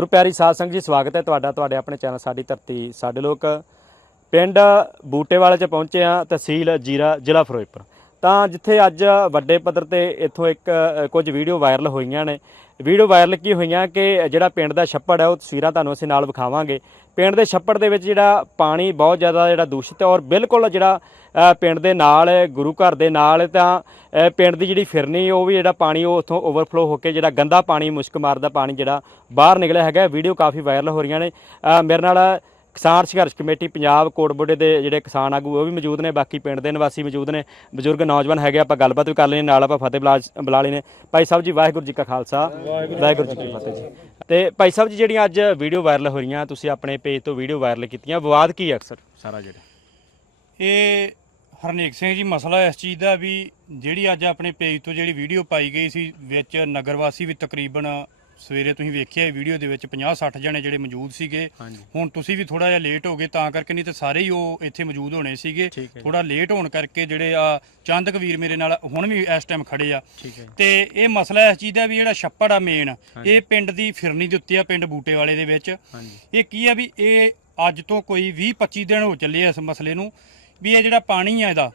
ਗੁਰੂ ਪਿਆਰੀ ਸਾਧ ਸੰਗਤ ਜੀ, ਸਵਾਗਤ ਹੈ ਤੁਹਾਡਾ, ਤੁਹਾਡੇ ਆਪਣੇ ਚੈਨਲ ਸਾਡੀ ਧਰਤੀ, ਸਾਡੇ ਲੋਕ ਪਿੰਡ ਬੂਟੇਵਾਲੇ 'ਚ ਪਹੁੰਚੇ ਆ ਤਹਿਸੀਲ ਜੀਰਾ, ਜ਼ਿਲ੍ਹਾ ਫਿਰੋਜ਼ਪੁਰ। ਤਾਂ ਜਿੱਥੇ ਅੱਜ ਵੱਡੇ ਪੱਧਰ ਤੇ ਇੱਥੋਂ ਇੱਕ ਕੁਝ ਵੀਡੀਓ ਵਾਇਰਲ ਹੋਈਆਂ ਨੇ। ਵੀਡੀਓ ਵਾਇਰਲ ਕੀ ਹੋਈਆਂ ਕਿ ਜਿਹੜਾ ਪਿੰਡ ਦਾ ਛੱਪੜ ਹੈ, ਉਹ ਤਸਵੀਰਾਂ ਤੁਹਾਨੂੰ ਅਸੀਂ ਨਾਲ ਵਿਖਾਵਾਂਗੇ। ਪਿੰਡ ਦੇ ਛੱਪੜ ਦੇ ਵਿੱਚ ਜਿਹੜਾ ਪਾਣੀ ਬਹੁਤ ਜ਼ਿਆਦਾ ਜਿਹੜਾ ਦੂਸ਼ਿਤ ਹੈ ਔਰ ਬਿਲਕੁਲ ਜਿਹੜਾ ਪਿੰਡ ਦੇ ਨਾਲ, ਗੁਰੂ ਘਰ ਦੇ ਨਾਲ ਤਾਂ ਪਿੰਡ ਦੀ ਜਿਹੜੀ ਫਿਰਨੀ ਉਹ ਵੀ ਜਿਹੜਾ ਪਾਣੀ ਉਹ ਉੱਥੋਂ ਓਵਰਫਲੋ ਹੋ ਕੇ ਜਿਹੜਾ ਗੰਦਾ ਪਾਣੀ ਮੁਸ਼ਕ ਮਾਰਦਾ ਪਾਣੀ ਜਿਹੜਾ ਬਾਹਰ ਨਿਕਲਿਆ ਹੈਗਾ। ਵੀਡੀਓ ਕਾਫੀ ਵਾਇਰਲ ਹੋ ਰਹੀਆਂ ਨੇ। ਮੇਰੇ ਨਾਲ ਕਿਸਾਨ ਸੰਘਰਸ਼ ਕਮੇਟੀ ਪੰਜਾਬ ਕੋਟਬੁੱਡੇ ਦੇ ਜਿਹੜੇ ਕਿਸਾਨ ਆਗੂ ਉਹ ਵੀ ਮੌਜੂਦ ਨੇ ਬਾਕੀ ਪਿੰਡ ਦੇ ਨਿਵਾਸੀ ਮੌਜੂਦ ਨੇ ਬਜ਼ੁਰਗ ਨੌਜਵਾਨ ਹੈਗੇ ਆਪਾਂ ਗੱਲਬਾਤ ਵੀ ਕਰ ਲੈਣੀ ਨਾਲ ਆਪਾਂ ਫਤਿਹ ਬੁਲਾ ਨੇ। ਭਾਈ ਸਾਹਿਬ ਜੀ ਵਾਹਿਗੁਰੂ ਜੀ ਕਾ ਖਾਲਸਾ। ਵਾਹਿਗੁਰੂ ਜੀ ਕੀ ਫਤਿਹ ਜੀ। ਤੇ ਭਾਈ ਸਾਹਿਬ ਜੀ ਜਿਹੜੀਆਂ ਅੱਜ ਵੀਡੀਓ ਵਾਇਰਲ ਹੋ ਰਹੀਆਂ ਤੁਸੀਂ ਆਪਣੇ ਪੇਜ ਤੋਂ ਵੀਡੀਓ ਵਾਇਰਲ ਕੀਤੀਆਂ ਵਿਵਾਦ ਕੀ ਹੈ ਅਕਸਰ ਸਾਰਾ ਜਿਹੜਾ? ਇਹ ਹਰਨੇਕ ਸਿੰਘ ਜੀ ਮਸਲਾ ਇਸ ਚੀਜ਼ ਦਾ ਵੀ ਜਿਹੜੀ ਅੱਜ ਆਪਣੇ ਪੇਜ ਤੋਂ ਜਿਹੜੀ ਵੀਡੀਓ ਪਾਈ ਗਈ ਸੀ ਵਿੱਚ ਨਗਰ ਵਾਸੀ ਵੀ ਤਕਰੀਬਨ ਸਵੇਰੇ ਤੁਸੀਂ ਵੇਖਿਆ ਇਹ ਵੀਡੀਓ ਦੇ ਵਿੱਚ 50 60 ਜਣੇ ਜਿਹੜੇ ਮੌਜੂਦ ਸੀਗੇ। ਹੁਣ ਤੁਸੀਂ ਵੀ ਥੋੜਾ ਜਿਹਾ ਲੇਟ ਹੋ ਗਏ ਤਾਂ ਕਰਕੇ ਨਹੀਂ ਤੇ ਸਾਰੇ ਹੀ ਉਹ ਇੱਥੇ ਮੌਜੂਦ ਹੋਣੇ ਸੀਗੇ। ਹੈ। ਥੋੜਾ ਲੇਟ ਹੋਣ ਕਰਕੇ ਜਿਹੜੇ ਆ ਚੰਦਕ ਵੀਰ ਮੇਰੇ ਨਾਲ ਹੁਣ ਵੀ ਇਸ ਟਾਈਮ ਖੜੇ ਆ। ਹੈ ਤੇ ਇਹ ਮਸਲਾ ਇਸ ਚੀਜ਼ ਦਾ ਵੀ ਜਿਹੜਾ ਛੱਪੜ ਆ ਮੇਨ ਇਹ ਪਿੰਡ ਦੀ ਫਿਰਨੀ ਦੇ ਉੱਤੇ ਆ ਪਿੰਡ ਬੂਟੇ ਵਾਲੇ ਦੇ ਵਿੱਚ। ਇਹ ਕੀ ਆ ਵੀ ਇਹ ਅੱਜ ਤੋਂ ਕੋਈ 20 25 ਦਿਨ ਹੋ ਚੱਲੇ ਇਸ ਮਸਲੇ ਨੂੰ ਵੀ ਇਹ ਜਿਹੜਾ ਪਾਣੀ ਆ ਇਹਦਾ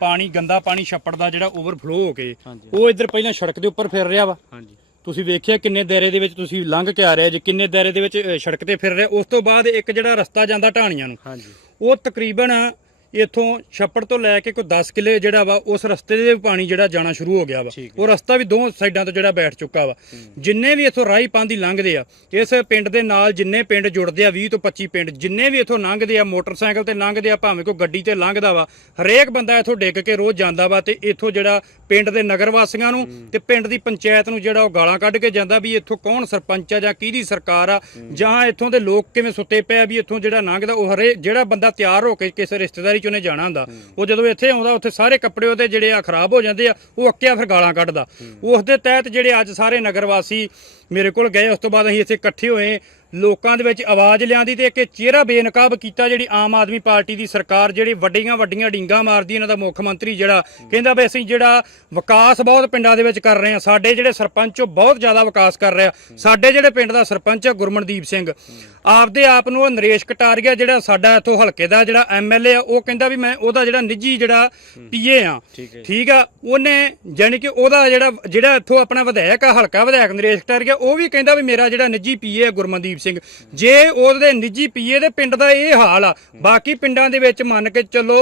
ਪਾਣੀ ਗੰਦਾ ਪਾਣੀ ਛੱਪੜ ਦਾ ਜਿਹੜਾ ਓਵਰਫਲੋ ਹੋ ਕੇ। ਉਹ ਇੱਧਰ ਪਹਿਲਾਂ ਸੜਕ ਦੇ ਉੱਪਰ ਫਿਰ ਰਿਹਾ ਵਾ। ਹਾਂਜੀ। ਤੁਸੀਂ ਵੇਖਿਆ ਕਿੰਨੇ ਦਾਇਰੇ ਦੇ ਵਿੱਚ ਤੁਸੀਂ ਲੰਘ ਕੇ ਆ ਰਹੇ ਜੇ ਕਿੰਨੇ ਦਾਇਰੇ ਦੇ ਵਿੱਚ ਅ, ਸੜਕ ਤੇ ਫਿਰ ਰਿਹਾ ਉਸ ਤੋਂ ਬਾਅਦ ਇੱਕ ਜਿਹੜਾ ਰਸਤਾ ਜਾਂਦਾ ਢਾਣੀਆਂ ਨੂੰ ਹਾਂਜੀ। ਉਹ ਤਕਰੀਬਨ ਇੱਥੋਂ ਛੱਪੜ ਤੋਂ ਲੈ ਕੇ ਕੋਈ 10 ਕਿਲੇ ਜਿਹੜਾ ਵਾ ਉਸ ਰਸਤੇ ਦੇ ਵੀ ਪਾਣੀ ਜਿਹੜਾ ਜਾਣਾ ਸ਼ੁਰੂ ਹੋ ਗਿਆ ਵਾ। ਉਹ ਰਸਤਾ ਵੀ ਦੋ ਸਾਈਡਾਂ ਤੋਂ ਜਿਹੜਾ ਬੈਠ ਚੁੱਕਾ ਵਾ। ਜਿੰਨੇ ਵੀ ਇੱਥੋਂ ਰਾਹੀ ਪਾਂਦੀ ਲੰਘਦੇ ਆ ਇਸ ਪਿੰਡ ਦੇ ਨਾਲ ਜਿੰਨੇ ਪਿੰਡ ਜੁੜਦੇ ਆ 20 ਤੋਂ 25 ਪਿੰਡ ਜਿੰਨੇ ਵੀ ਇੱਥੋਂ ਲੰਘਦੇ ਆ ਮੋਟਰਸਾਈਕਲ ਤੇ ਲੰਘਦੇ ਆ ਭਾਵੇਂ ਕੋਈ ਗੱਡੀ ਤੇ ਲੰਘਦਾ ਵਾ ਹਰੇਕ ਬੰਦਾ ਇੱਥੋਂ ਡਿੱਗ ਕੇ ਰੋਜ਼ ਜਾਂਦਾ ਵਾ ਤੇ ਇੱਥੋਂ ਜਿਹੜਾ ਪਿੰਡ ਦੇ ਨਗਰ ਵਾਸੀਆਂ ਨੂੰ ਤੇ ਪਿੰਡ ਦੀ ਪੰਚਾਇਤ ਨੂੰ ਜਿਹੜਾ ਉਹ ਗਾਲਾਂ ਕੱਢ ਕੇ ਜਾਂਦਾ ਵੀ ਇੱਥੋਂ ਕੌਣ ਸਰਪੰਚ ਆ ਜਾਂ ਕਿਹਦੀ ਸਰਕਾਰ ਆ ਜਾਂ ਇੱਥੋਂ ਦੇ ਲੋਕ ਕਿਵੇਂ ਸੁੱਤੇ ਪਏ ਆ ਵੀ ਇੱਥੋਂ ਜਿਹੜਾ ਲੰਘਦਾ ਉਹ ਹਰੇ ਜਿਹੜਾ ਬੰਦਾ ਤਿਆਰ ਹੋ ਕੇ ਕਿਸੇ ਰਿਸ਼ਤੇਦਾਰੀ ਚ ਉਹਨੇ ਜਾਣਾ ਹੁੰਦਾ। ਉਹ ਜਦੋਂ ਇੱਥੇ ਆਉਂਦਾ ਉੱਥੇ ਸਾਰੇ ਕੱਪੜੇ ਉਹਦੇ ਜਿਹੜੇ ਆ ਖਰਾਬ ਹੋ ਜਾਂਦੇ ਆ ਉਹ ਅੱਕਿਆ ਫਿਰ ਗਾਲਾਂ ਕੱਢਦਾ। ਉਸ ਦੇ ਤਹਿਤ ਜਿਹੜੇ ਅੱਜ ਸਾਰੇ ਨਗਰ ਵਾਸੀ ਮੇਰੇ ਕੋਲ ਗਏ ਉਸ ਤੋਂ ਬਾਅਦ ਅਸੀਂ ਇੱਥੇ ਇਕੱਠੇ ਹੋਏ। ਲੋਕਾਂ ਦੇ ਵਿੱਚ ਆਵਾਜ਼ ਲਿਆਂਦੀ ਤੇ ਇੱਕ ਚਿਹਰਾ ਬੇਨਕਾਬ ਕੀਤਾ ਜਿਹੜੀ ਆਮ ਆਦਮੀ ਪਾਰਟੀ ਦੀ ਸਰਕਾਰ ਜਿਹੜੀ ਵੱਡੀਆਂ ਵੱਡੀਆਂ ਡਿੰਗਾ ਮਾਰਦੀ ਇਹਨਾਂ ਦਾ ਮੁੱਖ ਮੰਤਰੀ ਜਿਹੜਾ ਕਹਿੰਦਾ ਵੀ ਅਸੀਂ ਜਿਹੜਾ ਵਿਕਾਸ ਬਹੁਤ ਪਿੰਡਾਂ ਦੇ ਵਿੱਚ ਕਰ ਰਹੇ ਹਾਂ ਸਾਡੇ ਜਿਹੜੇ ਸਰਪੰਚ ਉਹ ਬਹੁਤ ਜ਼ਿਆਦਾ ਵਿਕਾਸ ਕਰ ਰਿਹਾ ਸਾਡੇ ਜਿਹੜੇ ਪਿੰਡ ਦਾ ਸਰਪੰਚ ਹੈ ਗੁਰਮਨਦੀਪ ਸਿੰਘ। ਆਪਦੇ ਆਪ ਨੂੰ ਉਹ ਨਰੇਸ਼ ਕਟਾਰੀਆ ਜਿਹੜਾ ਸਾਡਾ ਇੱਥੋਂ ਹਲਕੇ ਦਾ ਜਿਹੜਾ ਐਮਐਲਏ ਆ ਉਹ ਕਹਿੰਦਾ ਵੀ ਮੈਂ ਉਹਦਾ ਜਿਹੜਾ ਨਿੱਜੀ ਜਿਹੜਾ ਪੀਏ ਆ ਠੀਕ ਆ ਉਹਨੇ ਜਾਨੀ ਕਿ ਉਹਦਾ ਜਿਹੜਾ ਜਿਹੜਾ ਇੱਥੋਂ ਆਪਣਾ ਵਿਧਾਇਕ ਆ ਹਲਕਾ ਵਿਧਾਇਕ ਨਰੇਸ਼ ਕਟਾਰੀਆ ਉਹ ਵੀ ਕਹਿੰਦਾ ਵੀ ਮੇਰਾ ਜਿਹੜਾ ਨਿੱਜੀ ਪੀਏ ਗੁਰਮਨਦੀਪ ਸਿੰਘ। ਜੇ ਉਹਦੇ ਨਿੱਜੀ ਪੀਏ ਦੇ ਪਿੰਡ ਦਾ ਇਹ ਹਾਲ ਆ, ਬਾਕੀ ਪਿੰਡਾਂ ਦੇ ਵਿੱਚ ਮੰਨ ਕੇ ਚੱਲੋ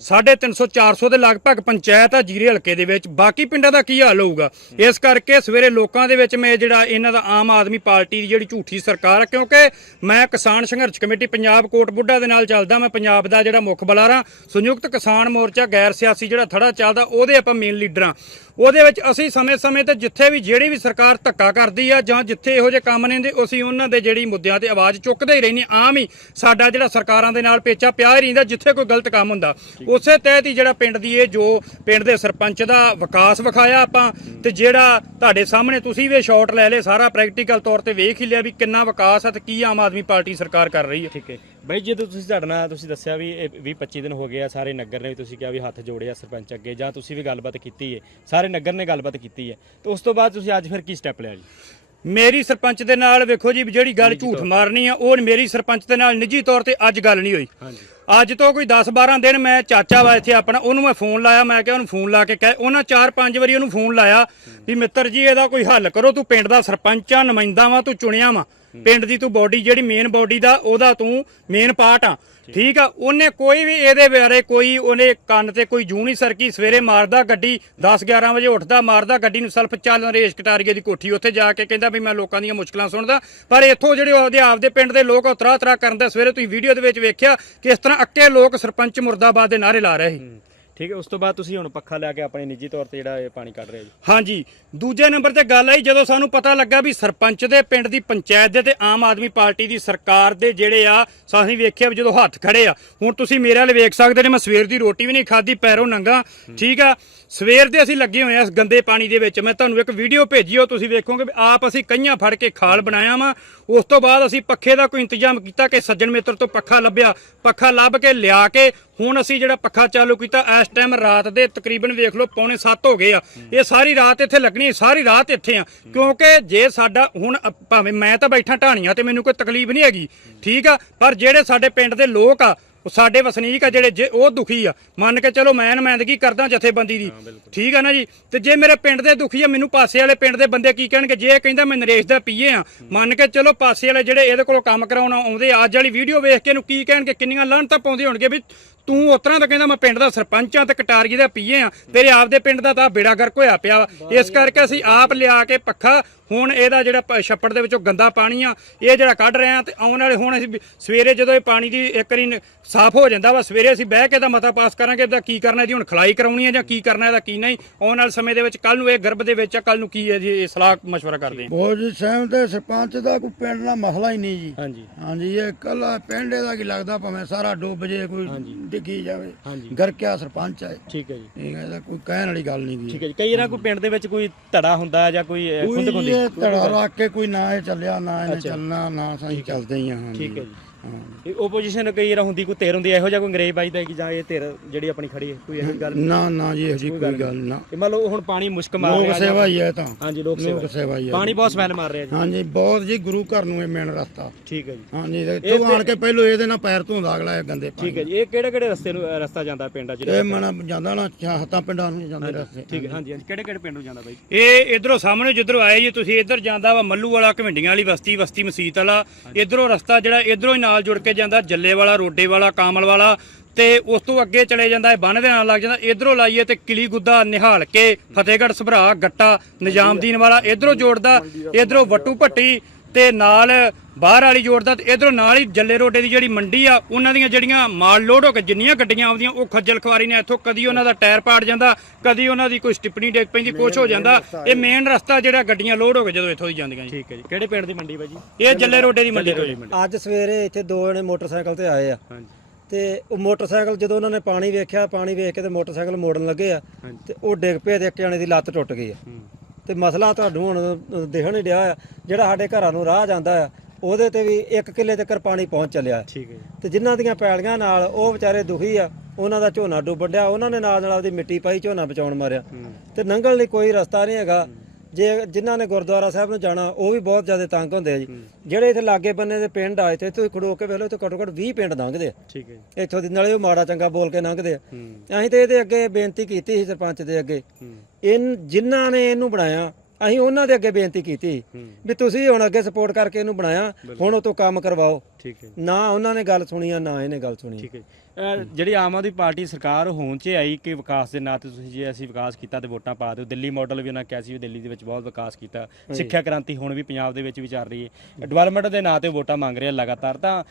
350 400 ਦੇ ਲਗਭਗ ਪੰਚਾਇਤ ਆ ਜੀਰੇ ਹਲਕੇ ਦੇ ਵਿੱਚ। ਬਾਕੀ ਪਿੰਡਾਂ ਦਾ ਕੀ ਹਾਲ ਹੋਊਗਾ? ਇਸ ਕਰਕੇ ਸਵੇਰੇ ਲੋਕਾਂ ਦੇ ਵਿੱਚ ਮੈਂ ਜਿਹੜਾ ਇਹਨਾਂ ਦਾ ਆਮ ਆਦਮੀ ਪਾਰਟੀ ਦੀ ਜਿਹੜੀ ਝੂਠੀ ਸਰਕਾਰ ਆ, ਕਿਉਂਕਿ ਮੈਂ ਕਿਸਾਨ ਸੰਘਰਸ਼ ਕਮੇਟੀ ਪੰਜਾਬ ਕੋਟ ਬੁੱਢਾ ਦੇ ਨਾਲ ਚੱਲਦਾ, ਮੈਂ ਪੰਜਾਬ ਦਾ ਜਿਹੜਾ ਮੁੱਖ ਬੁਲਾਰਾ, ਸੰਯੁਕਤ ਕਿਸਾਨ ਮੋਰਚਾ ਗੈਰ ਸਿਆਸੀ ਜਿਹੜਾ ਥੜਾ ਚੱਲਦਾ, ਉਹਦੇ ਆਪਾਂ ਮੇਨ ਲੀਡਰ ਆ। ਉਹਦੇ ਵਿੱਚ ਅਸੀਂ ਸਮੇਂ-ਸਮੇਂ ਤੇ ਜਿੱਥੇ ਵੀ ਜਿਹੜੀ ਵੀ ਸਰਕਾਰ ਧੱਕਾ ਕਰਦੀ ਆ ਜਾਂ ਜਿੱਥੇ ਇਹੋ ਜਿਹੇ ਕੰਮ ਨੇ ਦੇ ਅਸੀਂ ਉਹਨਾਂ ਦੇ ਜਿਹੜੀ ਮੁੱਦਿਆਂ ਤੇ ਆਵਾਜ਼ ਚੁੱਕਦੇ ਹੀ ਰਹਿੰਦੇ ਆਮ ਹੀ ਸਾਡਾ ਜਿਹੜਾ ਸਰਕਾਰਾਂ ਦੇ ਨਾਲ ਪੇਚਾ ਪਿਆ ਹੀ ਰਹਿੰਦਾ ਜਿੱਥੇ ਕੋਈ ਗਲਤ ਕੰਮ ਹੁੰਦਾ। ਉਸੇ ਤਹਿਤ ਹੀ ਜਿਹੜਾ ਪਿੰਡ ਦੀ ਇਹ ਜੋ ਪਿੰਡ ਦੇ ਸਰਪੰਚ ਦਾ ਵਿਕਾਸ ਵਿਖਾਇਆ ਆਪਾਂ ਤੇ ਜਿਹੜਾ ਤੁਹਾਡੇ ਸਾਹਮਣੇ ਤੁਸੀਂ ਵੀ ਸ਼ਾਟ ਲੈ ਲਏ ਸਾਰਾ ਪ੍ਰੈਕਟੀਕਲ ਤੌਰ ਤੇ ਵੇਖ ਹੀ ਲਿਆ ਵੀ ਕਿੰਨਾ ਵਿਕਾਸ ਹੈ ਤੇ ਕੀ ਆਮ ਆਦਮੀ ਪਾਰਟੀ ਸਰਕਾਰ ਕਰ ਰਹੀ ਹੈ। ਠੀਕ ਹੈ। ਬਾਈ ਜਦੋਂ ਤੁਸੀਂ ਸਾਡੇ ਨਾਲ ਤੁਸੀਂ ਦੱਸਿਆ ਵੀ ਇਹ 20 25 ਦਿਨ ਹੋ ਗਏ ਆ ਸਾਰੇ ਨਗਰ ਨੇ ਵੀ ਤੁਸੀਂ ਕਿਹਾ ਵੀ ਹੱਥ ਜੋੜਿਆ ਸਰਪੰਚ ਅੱਗੇ ਜਾਂ ਤੁਸੀਂ ਵੀ ਗੱਲਬਾਤ ਕੀਤੀ ਹੈ ਸਾਰੇ ਨਗਰ ਨੇ ਗੱਲਬਾਤ ਕੀਤੀ ਹੈ ਤੇ ਉਸ ਤੋਂ ਬਾਅਦ ਤੁਸੀਂ ਅੱਜ ਫਿਰ ਕੀ ਸਟੈਪ ਲਿਆ ਜੀ? ਮੇਰੀ ਸਰਪੰਚ ਦੇ ਨਾਲ ਵੇਖੋ ਜੀ ਜਿਹੜੀ ਗੱਲ ਝੂਠ ਮਾਰਨੀ ਆ ਉਹ ਮੇਰੀ ਸਰਪੰਚ ਦੇ ਨਾਲ ਨਿੱਜੀ ਤੌਰ ਤੇ ਅੱਜ ਗੱਲ ਨਹੀਂ ਹੋਈ। ਹਾਂਜੀ। ਅੱਜ ਤੋਂ ਕੋਈ 10-12 ਦਿਨ ਮੈਂ ਚਾਚਾ ਵਾ ਇੱਥੇ ਆਪਣਾ ਉਹਨੂੰ ਮੈਂ ਫੋਨ ਲਾਇਆ ਮੈਂ ਕਿਹਾ ਉਹਨੂੰ ਫੋਨ ਲਾ ਕੇ ਕਹਿ ਉਹਨਾਂ 4-5 ਵਾਰੀ ਉਹਨੂੰ ਫੋਨ ਲਾਇਆ ਵੀ ਮਿੱਤਰ ਜੀ ਇਹਦਾ ਕੋਈ ਹੱਲ ਕਰੋ ਤੂੰ ਪਿੰਡ ਦਾ ਸਰਪੰਚ ਆ ਨੁਮਾਇੰਦਾ ਵਾ ਤੂੰ ਚੁਣਿਆ ਵਾ। ਪਿੰਡ ਦੀ ਤੂੰ ਬੋਡੀ ਜਿਹੜੀ ਮੇਨ ਬੋਡੀ ਦਾ ਉਹਦਾ ਤੂੰ ਮੇਨ ਪਾਰਟ ਆ। ਠੀਕ। ਆ? ਉਹਨੇ ਕੋਈ ਵੀ ਇਹਦੇ ਬਾਰੇ ਕੋਈ ਉਹਨੇ ਕੰਨ ਤੇ ਕੋਈ ਜੂ ਨਹੀਂ ਸਰਕੀ। ਸਵੇਰੇ ਮਾਰਦਾ ਗੱਡੀ 10-11 ਵਜੇ ਉੱਠਦਾ ਮਾਰਦਾ ਗੱਡੀ ਨੂੰ ਸਲਫ ਚੱਲ ਨਰੇਸ਼ ਕਟਾਰੀਏ ਦੀ ਕੋਠੀ ਉੱਥੇ ਜਾ ਕੇ ਕਹਿੰਦਾ ਵੀ ਮੈਂ ਲੋਕਾਂ ਦੀਆਂ ਮੁਸ਼ਕਲਾਂ ਸੁਣਦਾ। ਪਰ ਇੱਥੋਂ ਜਿਹੜੇ ਉਹਦੇ ਆਪਦੇ ਪਿੰਡ ਦੇ ਲੋਕ ਤਰਾ ਤਰਾ ਕਰਨ ਦੇ ਸਵੇਰੇ ਤੁਸੀਂ ਵੀਡੀਓ ਦੇ ਵਿੱਚ ਵੇਖਿਆ ਕਿਸ ਤਰ੍ਹਾਂ ਅੱਕੇ ਲੋਕ ਸਰਪੰਚ ਮੁਰਦਾਬਾਦ ਦੇ ਨਾਰੇ ਲਾ ਰਹੇ ਸੀ। ਠੀਕ ਹੈ, ਉਸ ਤੋਂ ਬਾਅਦ ਤੁਸੀਂ ਹੁਣ ਪੱਖਾ ਲਿਆ ਕੇ ਆਪਣੇ ਨਿੱਜੀ ਤੌਰ ਤੇ ਜਿਹੜਾ ਇਹ ਪਾਣੀ ਕੱਢ ਰਹੇ ਹੋ ਜੀ। ਹਾਂਜੀ, ਦੂਜੇ ਨੰਬਰ ਤੇ ਗੱਲ ਆਈ, ਜਦੋਂ ਸਾਨੂੰ ਪਤਾ ਲੱਗਾ ਵੀ ਸਰਪੰਚ ਦੇ ਪਿੰਡ ਦੀ ਪੰਚਾਇਤ ਦੇ ਤੇ ਆਮ ਆਦਮੀ ਪਾਰਟੀ ਦੀ ਸਰਕਾਰ ਦੇ ਜਿਹੜੇ ਆ ਸਾਹੀਂ ਵੇਖਿਆ ਵੀ ਜਦੋਂ ਹੱਥ ਖੜੇ ਆ, ਹੁਣ ਤੁਸੀਂ ਮੇਰੇ ਵਾਲੇ ਵੇਖ ਸਕਦੇ ਨੇ, ਮੈਂ ਸਵੇਰ ਦੀ ਰੋਟੀ ਵੀ ਨਹੀਂ ਖਾਧੀ, ਪੈਰੋਂ ਨੰਗਾ, ਠੀਕ ਆ। ਸਵੇਰ ਦੇ ਅਸੀਂ ਲੱਗੇ ਹੋਏ ਆ ਇਸ ਗੰਦੇ ਪਾਣੀ ਦੇ ਵਿੱਚ, ਮੈਂ ਤੁਹਾਨੂੰ ਇੱਕ ਵੀਡੀਓ ਭੇਜੀ ਉਹ ਤੁਸੀਂ ਵੇਖੋਗੇ ਵੀ ਆਪ ਅਸੀਂ ਕਈਆਂ ਫੜ ਕੇ ਖਾਲ ਬਣਾਇਆ ਵਾ। ਉਸ ਤੋਂ ਬਾਅਦ ਅਸੀਂ ਪੱਖੇ ਦਾ ਕੋਈ ਇੰਤਜ਼ਾਮ ਕੀਤਾ ਕਿ ਸੱਜਣ ਮਿੱਤਰ ਤੋਂ ਪੱਖਾ ਲੱਭਿਆ, ਪੱਖਾ ਲੱਭ ਕੇ ਲਿਆ ਕੇ, ਹੁਣ ਅਸੀਂ ਜਿਹੜਾ ਪੱਖਾ ਚਾਲੂ ਕੀਤਾ, ਇਸ ਟਾਈਮ ਰਾਤ ਦੇ ਤਕਰੀਬਨ ਵੇਖ ਲਓ ਪੌਣੇ 7 ਹੋ ਗਏ ਆ। ਇਹ ਸਾਰੀ ਰਾਤ ਇੱਥੇ ਲੱਗਣੀ ਸਾਰੀ ਰਾਤ ਇੱਥੇ ਆ। ਕਿਉਂਕਿ ਜੇ ਸਾਡਾ ਹੁਣ ਭਾਵੇਂ ਮੈਂ ਤਾਂ ਬੈਠਾ ਢਾਣੀਆਂ ਤੇ ਮੈਨੂੰ ਕੋਈ ਤਕਲੀਫ ਨਹੀਂ ਹੈਗੀ ਠੀਕ ਆ? ਪਰ ਜਿਹੜੇ ਸਾਡੇ ਪਿੰਡ ਦੇ ਲੋਕ ਆ ਉਹ ਸਾਡੇ ਵਸਨੀਕ ਆ ਜਿਹੜੇ ਜੇ ਉਹ ਦੁਖੀ ਆ। ਮੰਨ ਕੇ ਚਲੋ ਮੈਂ ਨੁਮਾਇੰਦਗੀ ਕਰਦਾ ਜਥੇਬੰਦੀ ਦੀ ਠੀਕ ਆ ਨਾ ਜੀ? ਤੇ ਜੇ ਮੇਰੇ ਪਿੰਡ ਦੇ ਦੁਖੀ ਆ ਮੈਨੂੰ ਪਾਸੇ ਵਾਲੇ ਪਿੰਡ ਦੇ ਬੰਦੇ ਕੀ ਕਹਿਣਗੇ? ਜੇ ਇਹ ਕਹਿੰਦਾ ਮੈਂ ਨਰੇਸ਼ ਦਾ ਪੀਏ ਆ ਮੰਨ ਕੇ ਚਲੋ ਪਾਸੇ ਵਾਲੇ ਜਿਹੜੇ ਇਹਦੇ ਕੋਲੋਂ ਕੰਮ ਕਰਾਉਣ ਆਉਂਦੇ ਅੱਜ ਵਾਲੀ ਵੀਡੀਓ ਵੇਖ ਕੇ ਇਹਨੂੰ ਕੀ ਕਹਿਣਗੇ? ਕਿੰਨੀਆਂ ਲਾਹਣਤਾਂ ਪਾਉਂਦੇ ਹੋਣਗੇ ਵੀ ਤੂੰ ਉਤਰਾ ਤਾਂ ਕਹਿੰਦਾ ਮੈਂ ਪਿੰਡ ਦਾ ਸਰਪੰਚ ਆ ਤੇ ਕਟਾਰੀਏ ਦਾ ਪੀਏ ਆ ਤੇਰੇ ਆਪਦੇ ਪਿੰਡ ਦਾ ਤਾਂ ਬੇੜਾ ਗਰਕ ਹੋਇਆ ਪਿਆ ਵਾ। ਇਸ ਕਰਕੇ ਅਸੀਂ ਆਪ ਲਿਆ ਕੇ ਪੱਖਾ ਹੁਣ ਇਹਦਾ ਜਿਹੜਾ ਪ- ਛੱਪੜ ਦੇ ਵਿੱਚੋਂ ਗੰਦਾ ਪਾਣੀ ਆ ਇਹ ਜਿਹੜਾ ਕੱਢ ਰਹੇ ਆ ਤੇ ਆਉਣ ਵਾਲੇ ਹੁਣ ਅਸੀਂ ਵੀ ਸਵੇਰੇ ਜਦੋਂ ਇਹ ਪਾਣੀ ਦੀ ਇੱਕ ਵਾਰੀ ਨ- ਸਾਫ਼ ਹੋ ਜਾਂਦਾ ਵਾ ਸਵੇਰੇ ਅਸੀਂ ਬਹਿ ਕੇ ਦਾ ਮਤਾ ਪਾਸ ਕਰਾਂਗੇ ਇਹਦਾ ਕੀ ਕਰਨਾ ਜੀ ਹੁਣ ਖਲਾਈ ਕਰਾਉਣੀ ਹੈ ਜਾਂ ਕੀ ਕਰਨਾ ਇਹਦਾ ਕੀ ਨਹੀਂ। ਆਉਣ ਵਾਲੇ ਸਮੇਂ ਦੇ ਵਿੱਚ ਕੱਲ ਨੂੰ ਇਹ ਗਰਭ ਦੇ ਵਿੱਚ ਆ ਕੱਲ ਨੂੰ ਕੀ ਹੈ ਜੀ ਇਹ ਸਲਾਹ ਮਸ਼ਵਰਾ ਕਰਦੇ ਆ ਬਹੁਤ ਜੀ ਸਹਿਮਤ ਹੈ ਸਰਪੰਚ ਦਾ ਕੋਈ ਪਿੰਡ ਦਾ ਮਸਲਾ ਹੀ ਨਹੀਂ ਜੀ। ਹਾਂਜੀ। ਹਾਂਜੀ ਇਹ ਕੱਲਾ ਪਿੰਡ ਦਾ ਕੀ ਲੱਗਦਾ ਭਾਵੇਂ ਸਾਰਾ ਡੁੱਬ ਜੇ ਕੋਈ ਡਿੱਗੀ ਜਾਵੇ। ਗਰਕਿਆ ਸਰਪੰਚ ਹੈ ਠੀਕ ਹੈ ਜੀ। ਇਹ ਇਹਦਾ ਕੋਈ ਕਹਿਣ ਵਾਲੀ ਗੱਲ ਨਹੀਂ ਠੀਕ ਹੈ ਜੀ। ਕਈ ਵਾਰ ਕੋਈ ਪਿੰਡ ਦੇ ਵਿੱਚ ਕੋਈ ਧੜਾ ਹੁੰਦਾ ਜਾਂ ਕੋਈ ਖੁੰਦ ਖੁੰਦੀ ਇਹ ਧੜਾ ਰੱਖ ਕੇ ਕੋਈ ਨਾ ਇਹ ਚੱਲਿਆ ਨਾ ਇਹਨੇ ਚੱਲਣਾ ਨਾ ਸਾਈ ਚੱਲਦੇ ਹੀ ਆ ਹਾਂਜੀ। ਠੀਕ ਹੈ ਜੀ। ਇਹ ਆਪੋਜੀਸ਼ਨ ਕਈ ਵਾਰ ਹੁੰਦੀ ਕੋਈ ਧਿਰ ਹੁੰਦੀ ਇਹੋ ਜਿਹਾ ਕੋਈ ਅੰਗਰੇਜ਼ ਬਾਈਦਾ ਕਿ ਜਾਂ ਇਹ ਧਿਰ ਜਿਹੜੀ ਆਪਣੀ ਖੜੀ ਹੈ ਕੋਈ ਇਹੋ ਜਿਹੀ ਗੱਲ? ਨਾ ਨਾ ਜੀ ਇਹੋ ਜਿਹੀ ਕੋਈ ਗੱਲ ਨਾ। ਇਹ ਮੰਨ ਲਓ ਹੁਣ ਪਾਣੀ ਮੁਸ਼ਕ ਮਾਰ ਲੋਕ ਰਿਹਾ ਜਾਂ- ਸੇਵਾ ਹੀ ਹੈ ਤਾਂ। ਹਾਂਜੀ ਲੋਕ ਸੇਵਾ ਲੋਕ ਸੇਵਾ। ਹੀ ਹੈ ਪਾਣੀ ਬਹੁਤ ਸਮੈਲ ਮਾਰ ਰਿਹਾ ਜੀ। ਹਾਂਜੀ ਬਹੁਤ ਜੀ ਗੁਰੂ ਘਰ ਨੂੰ ਇਹ ਮੇਨ ਰਸਤਾ। ਠੀਕ ਹੈ ਜੀ। ਹਾਂਜੀ ਤੇ ਤੂੰ ਆਣ ਕੇ ਪਹਿਲੋਂ ਇਹਦੇ ਨਾਲ ਪੈਰ ਧੋਂਦਾ ਅਗਲਾ ਇਹ ਗੰਦੇ ਪਾਣੀ ਠੀਕ ਹੈ ਜੀ। ਇਹ ਕਿਹੜੇ ਕਿਹੜੇ ਰਸਤੇ ਨੂੰ ਰਸਤਾ ਜਾਂਦਾ ਪਿੰਡਾਂ ਚ ਇਹ ਮਨ ਜਾਂਦਾ ਨਾ ਹੱਤਾਂ ਪਿੰਡਾਂ ਨੂੰ ਜਾਂਦੇ ਰਸਤੇ। ਠੀਕ ਹੈ। ਹਾਂਜੀ। ਹਾਂਜੀ ਕਿਹੜੇ ਕਿਹੜੇ ਪਿੰਡ ਨੂੰ ਜਾਂਦਾ ਬਾਈ? ਇਹ ਇਧਰੋਂ ਸਾਹਮਣੇ ਜਿੱਧਰੋਂ ਆਏ ਜੀ ਤੁਸੀਂ ਇੱਧਰ ਜਾਂਦਾ ਵਾ ਮੱਲੂ ਵਾਲਾ ਘਵਿੰਡੀਆਂ ਵਾਲੀ ਬਸਤੀ ਬਸਤੀ ਮਸੀਤ ਵਾਲਾ। ਇਧਰੋਂ ਰਸਤਾ ਜਿਹੜਾ ਇਧਰੋਂ ਹੀ ਨਾਲ ਨਾਲ ਜੁੜ ਕੇ ਜਾਂਦਾ, ਜੱਲੇ ਵਾਲਾ, ਰੋਡੇ ਵਾਲਾ, ਕਾਮਲ ਵਾਲਾ, ਤੇ ਉਸ ਤੋਂ ਅੱਗੇ ਚਲੇ ਜਾਂਦਾ ਇਹ ਬੰਨ ਦੇ ਨਾਲ ਲੱਗ ਜਾਂਦਾ, ਇਧਰੋਂ ਲਾਈਏ ਤੇ ਕਿਲੀ ਗੁੱਦਾ ਨਿਹਾਲ ਕੇ ਫਤਿਹਗੜ੍ਹ ਸਭਰਾ, ਗੱਟਾ, ਨਿਜ਼ਾਮਦੀਨ ਵਾਲਾ ਇਧਰੋਂ ਜੋੜਦਾ, ਇਧਰੋਂ ਵੱਟੂ ਭੱਟੀ ਤੇ ਨਾਲ ਬਾਹਰ ਵਾਲੀ ਜੋੜਦਾ ਤੇ ਇਧਰੋਂ ਨਾਲ ਹੀ ਜੱਲੇ ਰੋਡੇ ਦੀ ਜਿਹੜੀ ਮੰਡੀ ਆ ਉਹਨਾਂ ਦੀਆਂ ਜਿਹੜੀਆਂ ਮਾਲ ਲੋਡ ਹੋ ਕੇ ਜਿੰਨੀਆਂ ਗੱਡੀਆਂ ਆਉਂਦੀਆਂ ਉਹ ਖੱਜਲ ਖਵਾਰੀ ਨੇ ਇੱਥੋਂ ਕਦੀ ਉਹਨਾਂ ਦਾ ਟਾਇਰ ਪਾੜ ਜਾਂਦਾ ਕਦੀ ਉਹਨਾਂ ਦੀ ਕੋਈ ਸਟਿਪਣੀ ਡਿੱਗ ਪੈਂਦੀ ਕੁਛ ਹੋ ਜਾਂਦਾ। ਇਹ ਮੇਨ ਰਸਤਾ ਜਿਹੜਾ ਗੱਡੀਆਂ ਲੋਡ ਹੋ ਕੇ ਜਦੋਂ ਇੱਥੋਂ ਦੀ ਜਾਂਦੀਆਂ ਜੀ। ਠੀਕ ਹੈ ਜੀ। ਕਿਹੜੇ ਪਿੰਡ ਦੀ ਮੰਡੀ ਬਾਈ ਜੀ? ਇਹ ਜੱਲੇ ਰੋਡੇ ਦੀ ਮੰਡੀ ਤੋਂ ਜੀ ਅੱਜ ਸਵੇਰੇ ਇੱਥੇ ਦੋ ਜਣੇ ਮੋਟਰਸਾਈਕਲ ਤੇ ਆਏ ਆ। ਹਾਂਜੀ। ਤੇ ਉਹ ਮੋਟਰਸਾਈਕਲ ਜਦੋਂ ਉਹਨਾਂ ਨੇ ਪਾਣੀ ਵੇਖਿਆ ਪਾਣੀ ਵੇਖ ਕੇ ਤੇ ਮੋਟਰਸਾਈਕਲ ਮੋੜਨ ਲੱਗੇ ਆ ਤੇ ਉਹ ਡਿੱਗ ਪਏ ਤੇ ਇੱਕ ਜਣੇ ਦੀ ਲੱਤ ਟੁੱਟ ਗਈ ਆ। ਤੇ ਮਸਲਾ ਤੁਹਾਨੂੰ ਹੁਣ ਦੇਖਣ ਹੀ ਡਿਆ ਆ। ਜਿਹੜਾ ਸਾਡੇ ਘਰਾਂ ਨੂੰ ਰਾਹ ਜਾਂਦਾ ਆ ਉਹਦੇ ਤੇ ਵੀ ਇੱਕ ਕਿੱਲੇ ਤੱਕ ਪਾਣੀ ਪਹੁੰਚ ਚੱਲਿਆ। ਠੀਕ ਹੈ ਤੇ ਜਿਨ੍ਹਾਂ ਦੀਆਂ ਪੈਲੀਆਂ ਨਾਲ ਉਹ ਵਿਚਾਰੇ ਦੁਖੀ ਆ ਉਹਨਾਂ ਦਾ ਝੋਨਾ ਡੁੱਬਣ ਡਿਆ ਉਹਨਾਂ ਨੇ ਨਾਲ ਨਾਲ ਆਪਦੀ ਮਿੱਟੀ ਪਾਈ ਝੋਨਾ ਬਚਾਉਣ ਮਾਰਿਆ। ਤੇ ਲੰਘਣ ਲਈ ਕੋਈ ਰਸਤਾ ਨਹੀਂ ਹੈਗਾ। ਜੇ ਜਿਨ੍ਹਾਂ ਨੇ ਗੁਰਦੁਆਰਾ ਸਾਹਿਬ ਨੂੰ ਜਾਣਾ ਉਹ ਵੀ ਬਹੁਤ ਜ਼ਿਆਦਾ ਤੰਗ ਹੁੰਦੇ ਆ ਜੀ। ਜਿਹੜੇ ਇੱਥੇ ਲਾਗੇ ਬੰਨੇ ਦੇ ਪਿੰਡ ਆ ਇੱਥੇ ਤੁਸੀਂ ਖੜੋ ਕੇ ਵੇਖ ਲਓ ਇੱਥੇ ਘੱਟੋ ਘੱਟ 20 ਪਿੰਡ ਲੰਘਦੇ ਆ। ਠੀਕ ਹੈ ਜੀ। ਇੱਥੋਂ ਦੀ ਨਾਲੇ ਉਹ ਮਾੜਾ ਚੰਗਾ ਬੋਲ ਕੇ ਲੰਘਦੇ ਆ। ਅਸੀਂ ਤੇ ਇਹਦੇ ਅੱਗੇ ਬੇਨਤੀ ਕੀਤੀ ਸੀ ਸਰਪੰਚ ਦੇ ਅੱਗੇ। ਹੂੰ। ਇਨ ਜਿਨ੍ਹਾਂ ਨੇ ਇਹਨੂੰ ਬਣਾਇਆ ਅਸੀਂ ਉਹਨਾਂ ਦੇ ਅੱਗੇ ਬੇਨਤੀ ਕੀਤੀ ਵੀ ਤੁਸੀਂ ਹੁਣ ਅੱਗੇ ਸਪੋਰਟ ਕਰਕੇ ਇਹਨੂੰ ਬਣਾਇਆ ਹੁਣ ਉਹ ਤੋਂ ਕੰਮ ਕਰਵਾਓ। ਠੀਕ ਹੈ ਜੀ। ਨਾ ਉਹਨਾਂ ਨੇ ਗੱਲ ਸੁਣੀ ਆ ਨਾ ਇਹਨੇ ਗੱਲ ਸੁਣੀ। ਠੀਕ ਹੈ ਜਿਹੜੀ ਆਮ ਆਦਮੀ ਪਾਰਟੀ ਸਰਕਾਰ ਹੋਣ 'ਚ ਆਈ ਕਿ ਵਿਕਾਸ ਦੇ ਨਾਂ ਤੇ ਤੁਸੀਂ ਜੇ ਅਸੀਂ ਵਿਕਾਸ ਕੀਤਾ ਤੇ ਵੋਟਾਂ ਪਾ ਦਿਓ ਦਿੱਲੀ ਮਾਡਲ ਵੀ ਉਹਨਾਂ ਕਿਹਾ ਸੀ ਵੀ ਦਿੱਲੀ ਦੇ ਵਿੱਚ ਬਹੁਤ ਵਿਕਾਸ ਕੀਤਾ। ਸਿੱਖਿਆ ਕ੍ਰਾਂਤੀ ਹੁਣ ਵੀ ਪੰਜਾਬ ਦੇ ਵਿੱਚ ਵੀ ਚੱਲ ਰਹੀ ਹੈ। ਡਿਵੈਲਪਮੈਂਟ ਦੇ ਨਾਂ ਤੇ ਵੋਟਾਂ ਮੰਗ ਰਹੇ ਲਗਾਤਾਰ। ਤਾਂ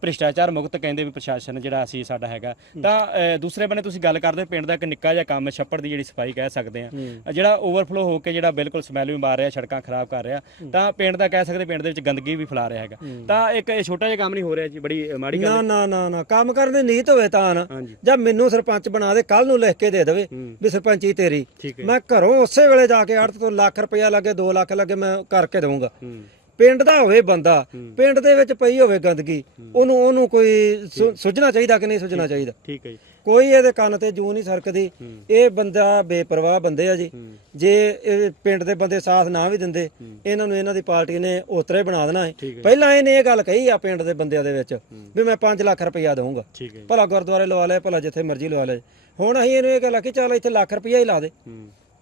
ਭ੍ਰਿਸ਼ਟਾਚਾਰ ਮੁਕਤ ਕਹਿੰਦੇ ਵੀ ਪ੍ਰਸ਼ਾਸਨ ਜਿਹੜਾ ਅਸੀਂ ਸਾਡਾ ਹੈਗਾ। ਤਾਂ ਦੂਸਰੇ ਬੰਨੇ ਤੁਸੀਂ ਗੱਲ ਕਰਦੇ ਪਿੰਡ ਦਾ ਇੱਕ ਨਿੱਕਾ ਜਿਹਾ ਕੰਮ ਛੱਪੜ ਦੀ ਜਿਹੜੀ ਸਫ਼ਾਈ ਕਹਿ ਸਕਦੇ ਆ ਜਿਹੜਾ ਓਵਰਫਲੋ ਹੋ ਕੇ ਜਿਹੜਾ ਬਿਲਕੁਲ ਸਮੈਲ ਵੀ ਮਾਰ ਰਿਹਾ ਸੜਕਾਂ ਖਰਾਬ ਕਰ ਰਿਹਾ। ਤਾਂ ਪਿੰਡ ਦਾ ਕਹਿ ਸਕਦੇ ਪਿੰਡ ਦੇ ਵਿੱਚ ਗੰਦਗੀ ਵੀ ਫੈਲਾ ਰਿਹਾ ਹੈਗਾ। ਤਾਂ ਇੱਕ ਇਹ ਛੋਟਾ ਜਿਹਾ ਕੰਮ ਨਹੀਂ ਹੋ ਰਿਹਾ ਜੀ ਬੜੀ ਮਾੜੀ ਗੱਲ ਨਾ ਨਾ ਨਾ ਨਾ ਕੰਮ ਕਰਨ ਦੀ ਨੀਤ ਹੋਵੇ ਤਾਂ ਨਾ ਹਾਂਜੀ। ਜਾਂ ਮੈਨੂੰ ਸਰਪੰਚ ਬਣਾ ਦੇ ਕੱਲ ਨੂੰ ਲਿਖ ਕੇ ਦੇ ਦੇਵੇ। ਵੀ ਸਰਪੰਚੀ ਤੇਰੀ। ਠੀਕ ਹੈ। ਮੈਂ ਘਰੋਂ ਉਸੇ ਵੇਲੇ ਜਾ ਕੇ ਅੜਤ ਤੋਂ ਲੱਖ ਰੁਪਇਆ ਲੱਗੇ 2 ਲੱਖ ਲੱਗੇ ਮੈਂ ਕਰਕੇ ਦਊਂਗਾ। ਹੂੰ। ਪਿੰਡ ਦਾ ਹੋਵੇ ਬੰਦਾ ਪਿੰਡ ਦੇ ਵਿੱਚ ਪਈ ਹੋਵੇ ਗੰਦਗੀ ਉਹਨੂੰ ਉਹਨੂੰ ਕੋਈ ਸੁ- ਸੁੱਝਣਾ ਚਾਹੀਦਾ ਕਿ ਨਹੀਂ ਸੁੱਝਣਾ ਚਾਹੀਦਾ? ਠੀਕ ਹੈ ਜੀ। ਕੋਈ ਇਹਦੇ ਕੰਨ ਤੇ ਜੂ ਨਹੀਂ ਸਰਕਦੀ। ਇਹ ਬੰਦਾ ਬੇਪਰਵਾਹ ਬੰਦੇ ਆ ਜੀ। ਜੇ ਇਹ ਪਿੰਡ ਦੇ ਬੰਦੇ ਸਾਥ ਨਾ ਵੀ ਦਿੰਦੇ ਇਹਨਾਂ ਨੂੰ ਇਹਨਾਂ ਦੀ ਪਾਰਟੀ ਨੇ ਉਤਰੇ ਬਣਾ ਦੇਣਾ ਹੈ। ਪਹਿਲਾਂ ਇਹਨੇ ਇਹ ਗੱਲ ਕਹੀ ਆ ਪਿੰਡ ਦੇ ਬੰਦਿਆਂ ਦੇ ਵਿੱਚ ਵੀ ਮੈਂ 5 ਲੱਖ ਰੁਪਇਆ ਦਊਂਗਾ। ਭਲਾ ਗੁਰਦੁਆਰੇ ਲਵਾ ਲੈ ਭਲਾ ਜਿੱਥੇ ਮਰਜ਼ੀ ਲਵਾ ਲੈ ਹੁਣ ਅਸੀਂ ਇਹਨੂੰ ਇਹ ਗੱਲ ਆਖੀ ਚੱਲ ਇੱਥੇ ਲੱਖ ਰੁਪਇਆ ਹੀ ਲਾ ਦੇ।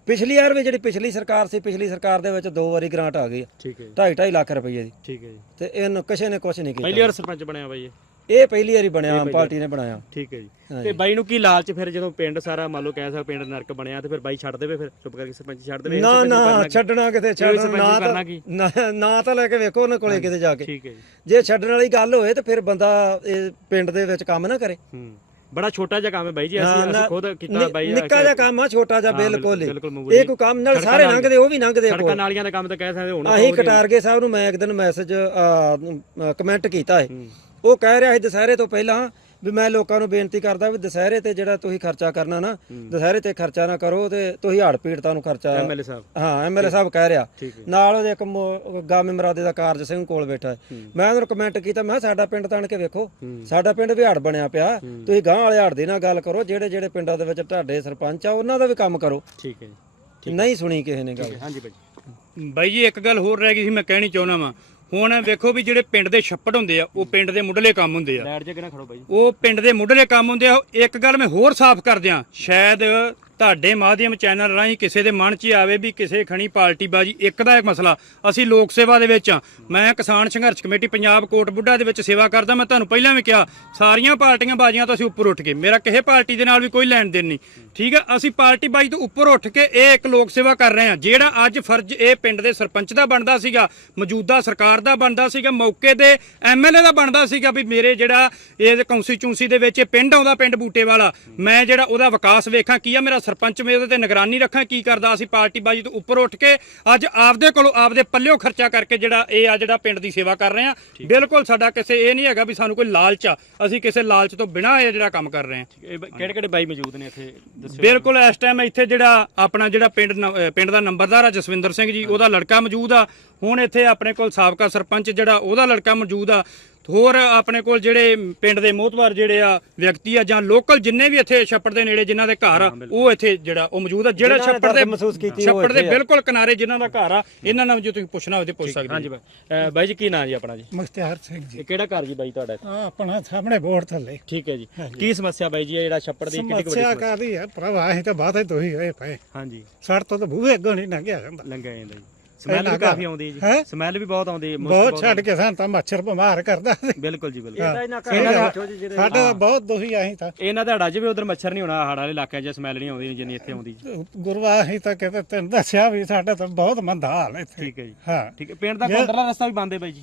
ਪਿਛਲੀ ਵਾਰ ਵੀ ਜਿਹੜੀ ਪਿਛਲੀ ਸਰਕਾਰ ਸੀ ਪਿਛਲੀ ਸਰਕਾਰ ਦੇ ਵਿੱਚ ਦੋ ਵਾਰੀ ਗ੍ਰਾਂਟ ਆ ਗਈ ਆ। ਠੀਕ ਹੈ ਜੀ। ਢਾਈ ਢਾਈ ਲੱਖ ਰੁਪਏ ਦੀ। ਠੀਕ ਹੈ ਜੀ। ਤੇ ਇਹਨੂੰ ਕਿਸੇ ਨੇ ਕੁਝ ਨਹੀਂ ਕੀਤਾ। ਪਹਿਲੀ ਵਾਰ ਸਰਪੰਚ ਬਣਿਆ ਬਾਈ ਇਹ। ਇਹ ਪਹਿਲੀ ਵਾਰੀ ਬਣਿਆ ਆਮ ਪਾਰਟੀ ਨੇ ਬਣਾਇਆ। ਠੀਕ ਹੈ ਜੀ। ਤੇ ਬਾਈ ਨੂੰ ਕੀ ਲਾਲਚ ਫਿਰ ਜਦੋਂ ਪਿੰਡ ਸਾਰਾ ਮੰਨ ਲਓ ਕਹਿ ਸਕਦਾ ਪਿੰਡ ਨਰਕ ਬਣਿਆ ਤੇ ਫਿਰ ਬਾਈ ਛੱਡ ਦੇਵੇ ਫਿਰ? ਚੁੱਪ ਕਰਕੇ ਸਰਪੰਚ ਛੱਡ ਦੇਵੇ ਨਾ ਨਾ ਕੀ? ਛੱਡਣਾ ਕਿਤੇ ਛੱਡਣਾ ਨਾ ਕੀ? ਨਾ- ਤਾਂ ਲੈ ਕੇ ਵੇਖੋ ਉਹਨਾਂ ਕੋਲੇ ਕਿਤੇ ਜਾ ਕੇ। ਠੀਕ ਹੈ ਜੀ। ਜੇ ਛੱਡਣ ਵਾਲੀ ਗੱਲ ਹੋਏ ਤਾਂ ਫਿਰ ਬੰਦਾ ਇਹ ਪਿੰਡ ਦੇ ਵਿੱਚ ਕੰਮ ਨਾ ਕਰੇ। ਹੂੰ। ਬੜਾ ਛੋਟਾ ਜਿਹਾ ਕੰਮ ਹੈ ਬਾਈ ਜੀ ਅਸੀਂ ਖੁਦ ਕੀਤਾ ਬਾਈ ਨਿੱਕਾ ਜਿਹਾ ਕੰਮ ਆ ਛੋਟਾ ਜਿਹਾ ਬਿਲਕੁਲ। ਇਹ ਕੋਈ ਕੰਮ ਨਾਲ ਸਾਰੇ ਲੰਘਦੇ ਉਹ ਵੀ ਲੰਘਦੇ ਆ ਸੜਕਾਂ ਕੋਲ। ਨਾਲੀਆਂ ਦਾ ਕੰਮ ਤਾਂ ਕਹਿ ਸਕਦੇ ਹੁਣ ਅਸੀਂ ਕਟਾਰਗੇ ਸਾਹਿਬ ਨੂੰ ਮੈਂ ਇੱਕ ਦਿਨ ਮੈਸੇਜ ਕਮੈਂਟ ਕੀਤਾ ਹੈ। ਉਹ ਕਹਿ ਰਿਹਾ ਸੀ ਦੁਸਹਿਰੇ ਤੋਂ ਪਹਿਲਾਂ ਵੀ ਮੈਂ ਲੋਕਾਂ ਨੂੰ ਬੇਨਤੀ ਕਰਦਾ ਵੀ ਦੁਸਹਿਰੇ ਤੇ ਜਿਹੜਾ ਤੁਸੀਂ ਖਰਚਾ ਕਰਨਾ ਨਾ ਦੁਸਹਿਰੇ ਤੇ ਖਰਚਾ ਨਾ ਕਰੋ ਤੇ ਤੁਸੀਂ ਹੜ ਪੀੜਤਾਂ ਨੂੰ ਖਰਚਾ ਐਮਐਲਏ ਸਾਹਿਬ। ਹਾਂ ਐਮਐਲਏ ਸਾਹਿਬ ਕਹਿ ਰਿਹਾ। ਨਾਲ ਉਹਦੇ ਇੱਕ ਗਾਮੇ ਮਰਾਦੇ ਦਾ ਕਾਰਜ ਸਿੰਘ ਕੋਲ ਬੈਠਾ ਹੈ। ਮੈਂ ਉਹਨੂੰ ਕਮੈਂਟ ਕੀਤਾ ਮੈਂ ਸਾਡਾ ਪਿੰਡ ਤਾਣ ਕੇ ਵੇਖੋ ਸਾਡਾ ਪਿੰਡ ਵੀ ਹੜ ਬਣਿਆ ਪਿਆ। ਤੁਸੀਂ ਗਾਂ ਵਾਲੇ ਹੜ ਦੀ ਨਾਲ ਗੱਲ ਕਰੋ ਜਿਹੜੇ ਜਿਹੜੇ ਪਿੰਡਾਂ ਦੇ ਵਿੱਚ ਤੁਹਾਡੇ ਸਰਪੰਚ ਆ ਉਹਨਾਂ ਦਾ ਵੀ ਕੰਮ ਕਰੋ। ਠੀਕ ਹੈ ਜੀ। ਨਹੀਂ ਸੁਣੀ ਕਿਸੇ ਨੇ ਗੱਲ। ਹਾਂਜੀ ਬਾਈ ਬਾਈ ਜੀ ਇੱਕ ਗੱਲ ਹੋਰ ਰਹਿ ਗਈ ਸੀ ਮੈਂ ਕਹਿਣੀ ਚਾਹੁੰਦਾ ਵਾਂ। ਹੁਣ ਵੇਖੋ ਵੀ ਜਿਹੜੇ ਪਿੰਡ ਦੇ ਛੱਪੜ ਹੁੰਦੇ ਆ ਉਹ ਪਿੰਡ ਦੇ ਮੁੱਢਲੇ ਕੰਮ ਹੁੰਦੇ ਆ। ਲੈਟ ਜੇ ਕਿਹਨਾਂ ਖੜੋ ਬਾਈ। ਜੀ ਉਹ ਪਿੰਡ ਦੇ ਮੁੱਢਲੇ ਕੰਮ ਹੁੰਦੇ ਆ ਇੱਕ ਗੱਲ ਮੈਂ ਹੋਰ ਸਾਫ਼ ਕਰ ਦਿਆਂ ਸ਼ਾਇਦ ਤੁਹਾਡੇ ਮਾਧਿਅਮ ਚੈਨਲ ਰਾਹੀਂ ਕਿਸੇ ਦੇ ਮਨ 'ਚ ਹੀ ਆਵੇ ਵੀ ਕਿਸੇ ਖਣੀ ਪਾਰਟੀ ਬਾਜੀ ਇੱਕ ਦਾ ਇੱਕ ਮਸਲਾ। ਅਸੀਂ ਲੋਕ ਸੇਵਾ ਦੇ ਵਿੱਚ ਹਾਂ। ਮੈਂ ਕਿਸਾਨ ਸੰਘਰਸ਼ ਕਮੇਟੀ ਪੰਜਾਬ ਕੋਟ ਬੁੱਢਾ ਦੇ ਵਿੱਚ ਸੇਵਾ ਕਰਦਾ। ਮੈਂ ਤੁਹਾਨੂੰ ਪਹਿਲਾਂ ਵੀ ਕਿਹਾ, ਸਾਰੀਆਂ ਪਾਰਟੀਆਂ ਬਾਜੀਆਂ ਤੋਂ ਅਸੀਂ ਉੱਪਰ ਉੱਠ ਗਏ। ਮੇਰਾ ਕਿਸੇ ਪਾਰਟੀ ਦੇ ਨਾਲ ਵੀ ਕੋਈ ਲੈਣ ਦੇਣ ਨਹੀਂ। ਠੀਕ ਆ? ਅਸੀਂ ਪਾਰਟੀ ਬਾਜੀ ਤੋਂ ਉੱਪਰ ਉੱਠ ਕੇ ਇਹ ਇੱਕ ਲੋਕ ਸੇਵਾ ਕਰ ਰਹੇ ਹਾਂ। ਜਿਹੜਾ ਅੱਜ ਫਰਜ਼ ਇਹ ਪਿੰਡ ਦੇ ਸਰਪੰਚ ਦਾ ਬਣਦਾ ਸੀਗਾ, ਮੌਜੂਦਾ ਸਰਕਾਰ ਦਾ ਬਣਦਾ ਸੀਗਾ, ਮੌਕੇ ਦੇ ਐਮਐਲਏ ਦਾ ਬਣਦਾ ਸੀਗਾ ਵੀ ਮੇਰੇ ਜਿਹੜਾ ਇਹ ਕੌਂਸਟੀਚੂੰਸੀ ਦੇ ਵਿੱਚ ਇਹ ਪਿੰਡ ਆਉਂਦਾ ਪਿੰਡ ਬੂਟੇ ਵਾਲਾ। ਮੈਂ ਜਿਹੜਾ ਉਹਦਾ ਵਿਕਾਸ ਵੇਖਾਂ, ਕੀ ਆ ਮੇਰਾ ਸਰਪੰਚ ਮੇਰੇ ਉਹਦੇ ਤੇ ਨਿਗਰਾਨੀ ਰੱਖਾਂ ਕੀ ਕਰਦਾ ਅਸੀਂ ਪਾਰਟੀ ਬਾਜੀ ਤੋਂ ਉੱਪਰ ਉੱਠ ਕੇ ਅੱਜ ਆਪਦੇ ਕੋਲੋਂ ਆਪਦੇ ਪੱਲਿਓ ਖਰਚਾ ਕਰਕੇ ਜਿਹੜਾ ਇਹ ਆ ਜਿਹੜਾ ਪਿੰਡ ਦੀ ਸੇਵਾ ਕਰ ਰਹੇ ਹਾਂ। ਬਿਲਕੁਲ ਸਾਡਾ ਕਿਸੇ ਇਹ ਨਹੀਂ ਹੈਗਾ ਵੀ ਸਾਨੂੰ ਕੋਈ ਲਾਲਚ ਆ। ਅਸੀਂ ਕਿਸੇ ਲਾਲਚ ਤੋਂ ਬਿਨਾਂ ਇਹ ਜਿਹੜਾ ਕੰਮ ਕਰ ਰਹੇ ਇਹ ਕਿਹੜੇ ਕਿਹੜੇ ਬਾਈ ਮੌਜੂਦ ਨੇ ਇੱਥੇ? ਦੱਸਿਓ। ਬਿਲਕੁਲ ਇਸ ਟਾਈਮ ਇੱਥੇ ਜਿਹੜਾ ਆਪਣਾ ਜਿਹੜਾ ਪਿੰਡ ਪਿੰਡ ਦਾ ਨੰਬਰਦਾਰ ਆ ਜਸਵਿੰਦਰ ਸਿੰਘ ਜੀ ਉਹਦਾ ਲੜਕਾ ਮੌਜੂਦ ਆ। ਹੁਣ ਇੱਥੇ ਆਪਣੇ ਕੋਲ ਸਾਬਕਾ ਸਰਪੰਚ ਜਿਹੜਾ ਉਹਦਾ ਲੜਕਾ ਮੌਜੂਦ ਆ। ਹੋਰ ਆਪਣੇ ਕੋਲ ਜਿਹੜੇ ਪਿੰਡ ਦੇ ਮੋਹਤਵਾਰ ਜਿਹੜੇ ਆ ਵਿਅਕਤੀ ਆ ਜਾਂ ਲੋਕਲ ਜਿੰਨੇ ਵੀ ਇੱਥੇ ਛੱਪੜ ਦੇ ਨੇੜੇ ਜਿਨ੍ਹਾਂ ਦੇ ਘਰ ਆ ਉਹ ਇੱਥੇ ਜਿਹੜਾ ਉਹ ਮੌਜੂਦ ਆ। ਜਿਹੜਾ ਛੱਪੜ ਦੇ ਮਹਿਸੂਸ ਕੀਤੀ ਛੱਪੜ ਦੇ ਆ। ਬਿਲਕੁਲ ਕਿਨਾਰੇ ਜਿਨ੍ਹਾਂ ਦਾ ਘਰ ਆ ਇਹਨਾਂ ਨਾਲ ਜੇ ਤੁਸੀਂ ਪੁੱਛਣਾ ਹੋਵੇ ਤੇ ਪੁੱਛ ਸਕਦੇ ਹਾਂਜੀ ਬਾਈ। ਜੀ ਕੀ ਨਾਂ ਜੀ ਆਪਣਾ ਜੀ? ਮੁਖਤਿਆਰ ਸਿੰਘ ਜੀ। ਇਹ ਕਿਹੜਾ ਘਰ ਜੀ ਬਾਈ ਤੁਹਾਡਾ? ਆਹ ਆਪਣਾ ਸਾਹਮਣੇ ਬੋਰਡ ਥੱਲੇ। ਠੀਕ ਹੈ ਜੀ। ਕੀ ਸਮੱਸਿਆ ਬਾਈ ਜੀ ਇਹ ਜਿਹੜਾ ਛੱਪੜ ਦੀ ਕਿੰਨੀ ਵੱਡੀ ਸਮੱਸਿਆ ਕਾਦੀ ਹੈ ਭਰਾਵਾ ਅਸੀਂ ਤਾਂ ਬਾਤ ਹੀ ਦੋਹੀ ਹੋਏ ਪਏ। ਹਾਂਜੀ। ਸੜ ਤੋਂ ਤਾਂ ਬੂਹੇ ਅੱਗੋਂ ਨਹੀਂ ਲੰਘਿਆ ਜਾਂਦਾ। ਲੰਗਾ ਜਾਂਦਾ ਜੀ। ਸਮੈਲ ਵੀ। ਕਾਫੀ ਆਉਂਦੀ ਹੈ ਜੀ। ਹੈਂ? ਸਮੈਲ ਵੀ ਬਹੁਤ ਆਉਂਦੀ ਹੈ ਮੁਸ਼ਕ ਬਹੁਤ ਛੱਡ ਕੇ ਸਾਨੂੰ ਤਾਂ ਮੱਛਰ ਬਿਮਾਰ ਕਰਦਾ ਸੀ। ਬਿਲਕੁਲ ਜੀ ਬਿਲਕੁਲ। ਇਹਦਾ ਇਹਨਾਂ ਇਹਨਾਂ ਘਰ ਦਾ- ਸਾਡਾ ਤਾਂ ਬਹੁਤ ਦੋਹੀ ਅਸੀਂ ਤਾਂ। ਇਹਨਾਂ ਦਾ ਹੜਾ 'ਚ ਵੀ ਉਧਰ ਮੱਛਰ ਨਹੀਂ ਹੋਣਾ ਹੜਾ ਵਾਲੇ ਇਲਾਕਿਆਂ 'ਚ ਸਮੈਲ ਨਹੀਂ ਆਉਂਦੀ ਜਿੰਨੀ ਇੱਥੇ ਆਉਂਦੀ ਜੀ। ਗੁਰਵਾ ਅਸੀਂ ਤਾਂ ਕਿਤੇ ਤੈਨੂੰ ਦੱਸਿਆ ਵੀ ਸਾਡਾ ਤਾਂ ਬਹੁਤ ਮੰਦਾ ਹਾਲ ਹੈ ਇੱਥੇ। ਠੀਕ ਹੈ ਜੀ। ਹਾਂ। ਠੀਕ ਹੈ ਪਿੰਡ ਦਾ ਅੰਦਰਲਾ ਰਸਤਾ ਵੀ ਬੰਦ ਹੈ ਬਾਈ ਜੀ।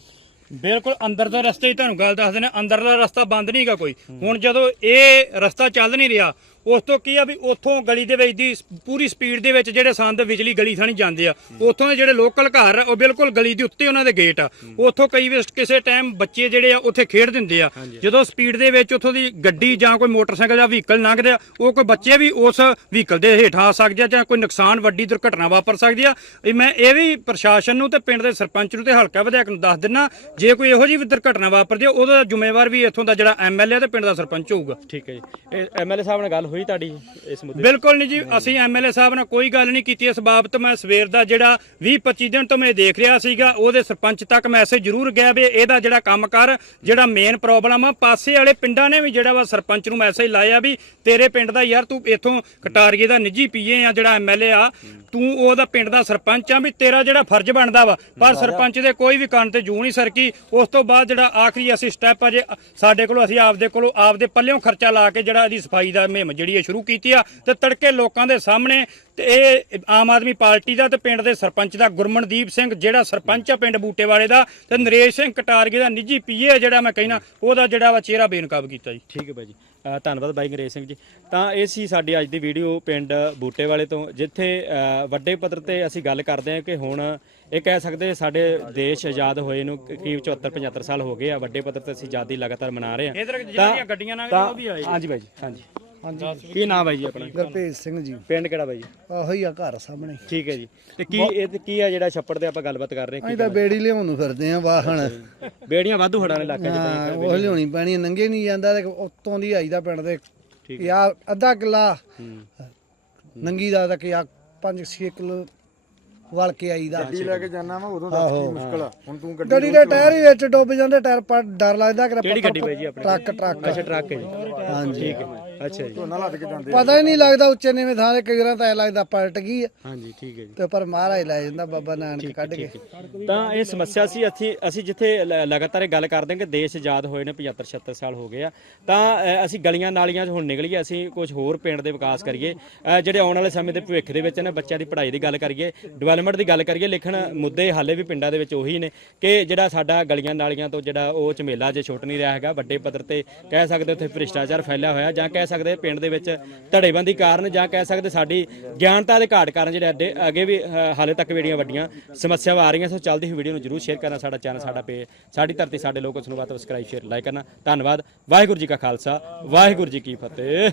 ਬਿਲਕੁਲ ਅੰਦਰ ਦਾ ਰਸਤੇ ਹੀ ਤੁਹਾਨੂੰ ਗੱਲ ਦੱਸਦੇ ਨੇ ਅੰਦਰਲਾ ਰਸਤਾ ਬੰਦ ਨਹੀਂਗਾ ਕੋਈ। ਹੁਣ ਜਦੋਂ ਇਹ ਰਸਤਾ ਚੱਲ ਨਹੀਂ ਰਿਹਾ ਉਸ ਤੋਂ ਕੀ ਆ ਵੀ ਉੱਥੋਂ ਗਲੀ ਦੇ ਵਿੱਚ ਦੀ ਪੂਰੀ ਸਪੀਡ ਦੇ ਵਿੱਚ ਜਿਹੜੇ ਸੰਦ ਵਿਚਲੀ ਗਲੀ ਥਾਣੀ ਜਾਂਦੇ ਆ ਉੱਥੋਂ ਦੇ ਜਿਹੜੇ ਲੋਕਲ ਘਰ ਆ, ਉਹ ਬਿਲਕੁਲ ਗਲੀ ਦੇ ਉੱਤੇ ਉਹਨਾਂ ਦੇ ਗੇਟ ਆ। ਉੱਥੋਂ ਕਈ ਵਾਰ ਕਿਸੇ ਟਾਈਮ ਬੱਚੇ ਜਿਹੜੇ ਆ ਉੱਥੇ ਖੇਡ ਦਿੰਦੇ ਆ। ਜਦੋਂ ਸਪੀਡ ਦੇ ਵਿੱਚ ਉੱਥੋਂ ਦੀ ਗੱਡੀ ਜਾਂ ਕੋਈ ਮੋਟਰਸਾਈਕਲ ਜਾਂ ਵਹੀਕਲ ਲੰਘਦੇ ਆ ਉਹ ਕੋਈ ਬੱਚੇ ਵੀ ਉਸ ਵਹੀਕਲ ਦੇ ਹੇਠਾਂ ਆ ਸਕਦੇ ਆ ਜਾਂ ਕੋਈ ਨੁਕਸਾਨ ਵੱਡੀ ਦੁਰਘਟਨਾ ਵਾਪਰ ਸਕਦੀ ਆ। ਮੈਂ ਇਹ ਵੀ ਪ੍ਰਸ਼ਾਸਨ ਨੂੰ ਤੇ ਪਿੰਡ ਦੇ ਸਰਪੰਚ ਨੂੰ ਤੇ ਹਲਕਾ ਵਿਧਾਇਕ ਨੂੰ ਦੱਸ ਦਿੰਨਾ ਜੇ ਕੋਈ ਇਹੋ ਜਿਹੀ ਵੀ ਦੁਰਘਟਨਾ ਵਾਪਰਦੀ ਆ ਉਹਦਾ ਜ਼ਿੰਮੇਵਾਰ ਵੀ ਇੱਥੋਂ ਦਾ ਜਿਹੜਾ ਐਮਐਲਏ ਤੇ ਪਿੰਡ ਦਾ ਸਰਪੰਚ ਹੋਊਗਾ। ਠੀਕ ਹੈ ਜੀ। ਐਮਐਲਏ ਸਾਹਿਬ ਨਾਲ ਗੱਲ ਹੋਈ ਤੁਹਾਡੀ ਇਸ ਮੁੱਦੇ ਬਿਲਕੁਲ ਨਹੀਂ ਜੀ ਅਸੀਂ ਐਮਐਲਏ ਸਾਹਿਬ ਨਾਲ ਕੋਈ ਗੱਲ ਨਹੀਂ ਕੀਤੀ। ਇਸ ਬਾਬਤ ਮੈਂ ਸਵੇਰ ਦਾ ਜਿਹੜਾ 20 25 ਦਿਨ ਤੋਂ ਮੈਂ ਦੇਖ ਰਿਹਾ ਸੀਗਾ ਉਹਦੇ ਸਰਪੰਚ ਤੱਕ ਮੈਸੇਜ ਜ਼ਰੂਰ ਗਿਆ ਵੀ ਇਹਦਾ ਜਿਹੜਾ ਕੰਮ ਕਰ ਜਿਹੜਾ ਮੇਨ ਪ੍ਰੋਬਲਮ ਆ ਪਾਸੇ ਵਾਲੇ ਪਿੰਡਾਂ ਨੇ ਵੀ ਜਿਹੜਾ ਵਾ ਸਰਪੰਚ ਨੂੰ ਮੈਸੇਜ ਲਾਇਆ ਵੀ ਤੇਰੇ ਪਿੰਡ ਦਾ ਯਾਰ ਤੂੰ ਇੱਥੋਂ ਕਟਾਰੀਏ ਦਾ ਨਿੱਜੀ ਪੀਏ ਆ ਜਿਹੜਾ ਐਮਐਲਏ ਆ ਤੂੰ ਉਹਦਾ ਪਿੰਡ ਦਾ ਸਰਪੰਚ ਆ ਵੀ ਤੇਰਾ ਜਿਹੜਾ ਫਰਜ਼ ਬਣਦਾ ਵਾ। ਪਰ ਸਰਪੰਚ ਦੇ ਕੋਈ ਵੀ ਕੰਨ ਤੇ ਜੂ ਨਹੀਂ ਸਰਕੀ। ਉਸ ਤੋਂ ਬਾਅਦ ਜਿਹੜਾ ਆਖਰੀ ਅਸੀਂ ਸਟੈਪ ਅਜੇ ਸਾਡੇ ਕੋਲੋਂ ਅਸੀਂ ਆਪਦੇ ਕੋਲੋਂ ਆਪਦੇ ਪੱਲਿਓਂ ਖਰਚਾ ਲਾ ਕੇ ਜਿਹੜਾ ਇਹਦੀ ਸਫ਼ਾਈ ਦਾ ਮੁਹਿੰਮ ਜਿਹੜੀ ਹੈ ਸ਼ੁਰੂ ਕੀਤੀ ਆ ਤੇ ਤੜਕੇ ਲੋਕਾਂ ਦੇ ਸਾਹਮਣੇ ਤੇ ਇਹ ਆਮ ਆਦਮੀ ਪਾਰਟੀ ਦਾ ਤੇ ਪਿੰਡ ਦੇ ਸਰਪੰਚ ਦਾ ਗੁਰਮਨਦੀਪ ਸਿੰਘ ਜਿਹੜਾ ਸਰਪੰਚ ਆ ਪਿੰਡ ਬੂਟੇ ਵਾਲੇ ਦਾ ਤੇ ਨਰੇਸ਼ ਸਿੰਘ ਕਟਾਰਗੇ ਦਾ ਨਿੱਜੀ ਪੀਏ ਜਿਹੜਾ ਮੈਂ ਕਹਿਣਾ ਉਹਦਾ ਜਿਹੜਾ ਵਾ ਚਿਹਰਾ ਬੇਨਕਾਬ ਕੀਤਾ ਜੀ। ਠੀਕ ਹੈ ਬਾਈ ਜੀ ਧੰਨਵਾਦ ਬਾਈ ਅੰਗਰੇਜ਼ ਸਿੰਘ ਜੀ। ਤਾਂ ਇਹ ਸੀ ਸਾਡੀ ਅੱਜ ਦੀ ਵੀਡੀਓ ਪਿੰਡ ਬੂਟੇ ਵਾਲੇ ਤੋਂ ਜਿੱਥੇ ਵੱਡੇ ਪੱਧਰ ਤੇ ਅਸੀਂ ਗੱਲ ਕਰਦੇ ਹਾਂ ਕਿ ਹੁਣ ਇਹ ਕਹਿ ਸਕਦੇ ਸਾਡੇ ਦੇਸ਼ ਆਜ਼ਾਦ ਹੋਏ ਨੂੰ ਕਰੀਬ 74 75 ਸਾਲ ਹੋ ਗਏ ਆ ਵੱਡੇ ਪੱਧਰ ਤੇ ਅਸੀਂ ਆਜ਼ਾਦੀ ਲਗਾਤਾਰ ਮਨਾ ਰਹੇ ਗੱਡੀਆਂ ਨਾਲ ਤਾਂ ਉਹ ਵੀ ਆਏ ਹਾਂਜੀ ਬਾਈ ਜੀ ਹਾਂਜੀ। ਹਾਂਜੀ। ਕੀ ਨਾਮ ਬਾਈ ਜੀ ਆਪਣਾ? ਗੁਰਪ੍ਰੀਤ ਸਿੰਘ ਜੀ। ਪਿੰਡ ਕਿਹੜਾ ਬਾਈ? ਜੀ ਆਹੋ ਹੀ ਆ ਘਰ ਸਾਹਮਣੇ। ਠੀਕ ਹੈ ਜੀ। ਤੇ ਕੀ ਇਹ ਤੇ ਕੀ ਆ ਜਿਹੜਾ ਛੱਪੜ ਤੇ ਆਪਾਂ ਗੱਲਬਾਤ ਕਰ ਰਹੇ ਹਾਂ? ਅਸੀਂ ਤਾਂ ਬੇੜੀ ਲਿਆਉਣ ਨੂੰ ਫਿਰਦੇ ਆ ਵਾਹਣ। ਬੇੜੀਆਂ ਵਾਧੂ ਹੜਾਂ ਦੇ ਇਲਾਕੇ 'ਚ ਹਾਂ ਪਈਆਂ ਉਹ ਲਿਆਉਣੀ ਪੈਣੀ ਆ, ਨੰਗੇ ਨਹੀਂ ਜਾਂਦਾ ਤੇ ਉਤੋਂ ਦੀ ਆਈਦਾ ਪਿੰਡ ਦੇ। ਠੀਕ ਯਾ ਅੱਧਾ ਕਿੱਲਾ। ਹੂੰ। ਨੰਗੀ ਦਾ ਤਾਂ ਕਿ 5-6 ਕਿਲੋ ਵਲ ਕੇ ਆਈਦਾ ਗੱਡੀ ਲੈ ਕੇ ਜਾਣਾ ਵਾ ਉਦੋਂ ਦੱਸ ਕੀ ਮੁਸ਼ਕਲ ਆ। ਹੁਣ ਤੂੰ ਗੱਡੀ ਦੇ ਟਾਇਰ ਹੀ ਵਿੱਚ ਡੁੱਬ ਜਾਂਦੇ ਟਾਇਰ ਪਰ ਡਰ ਲੱਗਦਾ ਕਿ ਕਿਹੜੀ ਗੱਡੀ ਬਾਈ ਜੀ ਆਪਣੀ? Truck truck. ਅੱਛਾ ਟਰੱਕ ਹੈ ਜੀ। ਹਾਂਜੀ। ਠੀਕ ਹੈ। ਅੱਛਾ ਜੀ। ਪਤਾ ਹੀ ਨਹੀਂ ਲੱਗਦਾ ਉੱਚੇ ਨੀਵੇਂ ਥਾਂ ਤੇ ਕਈ ਵਾਰਾਂ ਤਾਂ ਐ ਲੱਗਦਾ ਪਲਟ ਗਈ ਆ। ਹਾਂਜੀ ਠੀਕ ਹੈ ਜੀ। ਤੇ ਪਰ ਮਹਾਰਾਜ ਲੈ ਜਾਂਦਾ ਬਾਬਾ ਨਾਨਕ ਕੱਢ ਕੇ। ਤਾਂ ਇਹ ਸਮੱਸਿਆ ਸੀ ਅਸੀਂ ਅਸੀਂ ਜਿੱਥੇ ਲ- ਲਗਾਤਾਰ ਇਹ ਗੱਲ ਕਰਦੇ ਹਾਂ ਕਿ ਦੇਸ਼ ਆਜ਼ਾਦ ਹੋਏ ਨੇ 75 76 ਸਾਲ ਹੋ ਗਏ ਆ। ਤਾਂ ਅ, ਅਸੀਂ ਗਲੀਆਂ ਨਾਲੀਆਂ 'ਚ ਹੁਣ ਨਿਕਲੀਏ ਅਸੀਂ ਕੁਝ ਹੋਰ ਪਿੰਡ ਦੇ ਵਿਕਾਸ ਕਰੀਏ। ਅ, ਜਿਹੜੇ ਆਉਣ ਵਾਲੇ ਸਮੇਂ ਦੇ ਭਵਿੱਖ ਦੇ ਵਿੱਚ ਨੇ ਬੱਚਿਆਂ ਦੀ ਪੜ੍ਹਾਈ ਦੀ ਗੱਲ ਕਰੀਏ ਡਿਵੈਲਪਮੈਂਟ ਦੀ ਗੱਲ ਕਰੀਏ ਲੇਕਿਨ ਮੁੱਦੇ ਹਾਲੇ ਵੀ ਪਿੰਡਾਂ ਦੇ ਵਿੱਚ ਉਹੀ ਨੇ ਕਿ ਜਿਹੜਾ ਸਾਡਾ ਗਲੀਆਂ ਨਾਲੀਆਂ ਤੋਂ ਜਿਹੜਾ ਉਹ ਝਮੇਲਾ ਜੇ ਛੁੱਟ ਨਹੀਂ ਰਿਹਾ ਹੈਗਾ ਵੱਡੇ ਪੱਧਰ ਤੇ ਕਹਿ ਸਕਦੇ ਉੱਥੇ ਭ੍ਰਿਸ਼ਟਾਚਾਰ ਫੈਲਿਆ ਹੋਇਆ ਜਾਂ ਕਹਿ ਸਕਦੇ ਸਕਦੇ ਪਿੰਡ ਦੇ ਵਿੱਚ ਧੜੇਬੰਦੀ ਕਾਰਨ ਜਾਂ ਕਹਿ ਸਕਦੇ ਸਾਡੀ ਗਿਆਨਤਾ ਦੇ ਘਾਟ ਕਾਰਨ ਜਿਹੜੇ ਅੱਡੇ ਅੱਗੇ ਵੀ ਅ, ਹਾਲੇ ਤੱਕ ਜਿਹੜੀਆਂ ਵੱਡੀਆਂ ਸਮੱਸਿਆਵਾਂ ਆ ਰਹੀਆਂ ਸੋ ਚੱਲਦੀ ਹੋਈ ਵੀਡੀਓ ਨੂੰ ਜਰੂਰ ਸ਼ੇਅਰ ਕਰਨਾ ਸਾਡਾ ਚੈਨਲ ਸਾਡਾ ਪੇਜ ਸਾਡੀ ਧਰਤੀ ਸਾਡੇ ਲੋਕ ਉਸ ਨੂੰ ਬਾਤ ਸਬਸਕ੍ਰਾਈਬ ਸ਼ੇਅਰ ਲਾਈਕ ਕਰਨਾ। ਧੰਨਵਾਦ। ਵਾਹਿਗੁਰੂ ਜੀ ਕਾ ਖਾਲਸਾ ਵਾਹਿਗੁਰੂ ਜੀ ਕੀ ਫਤਿਹ।